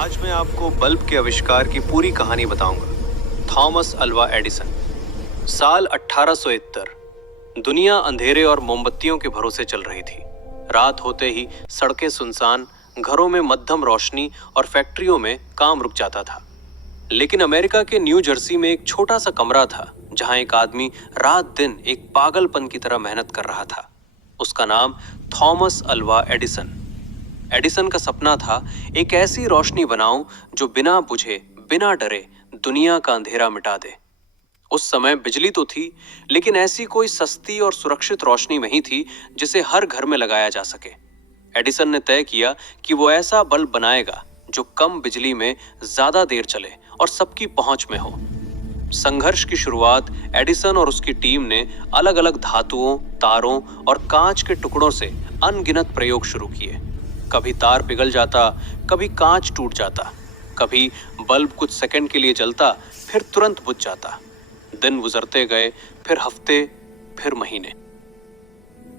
आज मैं आपको बल्ब के आविष्कार की पूरी कहानी बताऊंगा। Thomas Alva Edison. साल 1870। दुनिया अंधेरे और मोमबत्तियों के भरोसे चल रही थी। रात होते ही सड़कें सुनसान, घरों में मध्यम रोशनी और फैक्ट्रियों में काम रुक जाता था। लेकिन अमेरिका के न्यू जर्सी में एक छोटा सा कमरा था जहां एक आदमी रात दिन एक पागलपन की तरह मेहनत कर रहा था। उसका नाम थॉमस अल्वा एडिसन। एडिसन का सपना था एक ऐसी रोशनी बनाऊं जो बिना बुझे, बिना डरे दुनिया का अंधेरा मिटा दे। उस समय बिजली तो थी, लेकिन ऐसी कोई सस्ती और सुरक्षित रोशनी नहीं थी जिसे हर घर में लगाया जा सके। एडिसन ने तय किया कि वो ऐसा बल्ब बनाएगा जो कम बिजली में ज्यादा देर चले और सबकी पहुंच में हो। संघर्ष की शुरुआत एडिसन और उसकी टीम ने अलग अलग धातुओं, तारों और कांच के टुकड़ों से अनगिनत प्रयोग शुरू किए। कभी तार पिघल जाता, कभी कांच टूट जाता, कभी बल्ब कुछ सेकंड के लिए जलता, फिर तुरंत बुझ जाता। दिन गुजरते गए, फिर हफ्ते, फिर महीने।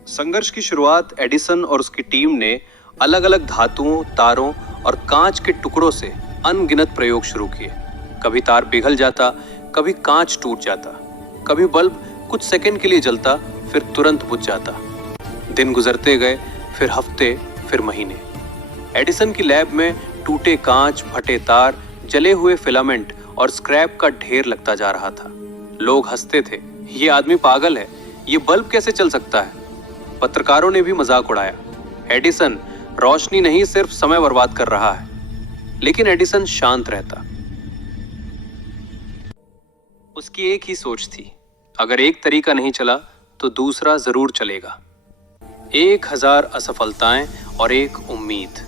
संघर्ष की शुरुआत एडिसन और उसकी टीम ने अलग अलग धातुओं, तारों और कांच के टुकड़ों से अनगिनत प्रयोग शुरू किए। कभी तार पिघल जाता, कभी कांच टूट जाता, कभी बल्ब कुछ सेकंड के लिए जलता, फिर तुरंत बुझ जाता। दिन गुजरते गए, फिर हफ्ते, फिर महीने। एडिसन की लैब में टूटे कांच, फटे तार, जले हुए फिलामेंट और स्क्रैप का ढेर लगता जा रहा था। लोग हंसते थे, ये आदमी पागल है, ये बल्ब कैसे चल सकता है। पत्रकारों ने भी मजाक उड़ाया, एडिसन रोशनी नहीं सिर्फ समय बर्बाद कर रहा है। लेकिन एडिसन शांत रहता। उसकी एक ही सोच थी, अगर एक तरीका नहीं चला तो दूसरा जरूर चलेगा। 1000 असफलताएं और एक उम्मीद।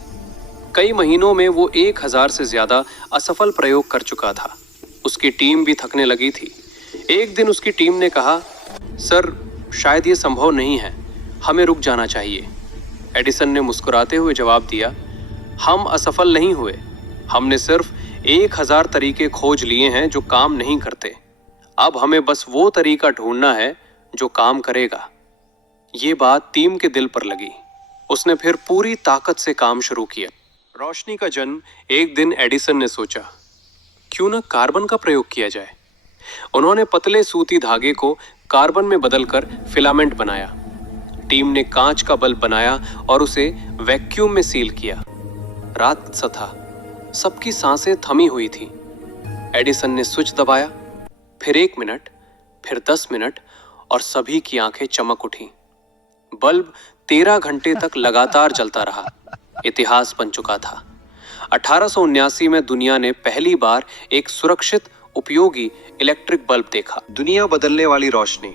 कई महीनों में वो 1000 से ज्यादा असफल प्रयोग कर चुका था। उसकी टीम भी थकने लगी थी। एक दिन उसकी टीम ने कहा, सर शायद ये संभव नहीं है, हमें रुक जाना चाहिए। एडिसन ने मुस्कुराते हुए जवाब दिया, हम असफल नहीं हुए, हमने सिर्फ 1000 तरीके खोज लिए हैं जो काम नहीं करते। अब हमें बस वो तरीका ढूंढना है जो काम करेगा। ये बात टीम के दिल पर लगी। उसने फिर पूरी ताकत से काम शुरू किया। रोशनी का जन्म। एक दिन एडिसन ने सोचा, क्यों ना कार्बन का प्रयोग किया जाए। उन्होंने पतले सूती धागे को कार्बन में बदलकर फिलामेंट बनाया। टीम ने कांच का बल्ब बनाया और उसे वैक्यूम में सील किया। रात सा था, सबकी सांसें थमी हुई थी। एडिसन ने स्विच दबाया, फिर 1 मिनट, फिर 10 मिनट और सभी की आंखें चमक उठी। बल्ब 13 घंटे तक लगातार जलता रहा। इतिहास बन चुका था। 1879 में दुनिया ने पहली बार एक सुरक्षित, उपयोगी इलेक्ट्रिक बल्ब देखा। दुनिया बदलने वाली रोशनी।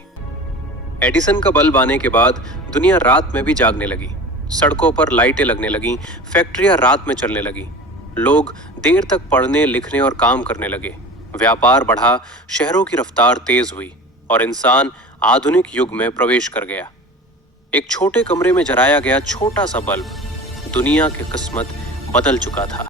एडिसन का बल्ब आने के बाद दुनिया रात में भी जागने लगी। सड़कों पर लाइटें लगने लगीं, फैक्ट्रियां रात में चलने लगी। लोग देर तक पढ़ने, लिखने और काम करने लगे। व्यापार बढ़ा, शहरों की रफ्तार तेज हुई और इंसान आधुनिक युग में प्रवेश कर गया। एक छोटे कमरे में जलाया गया छोटा सा बल्ब दुनिया की किस्मत बदल चुका था।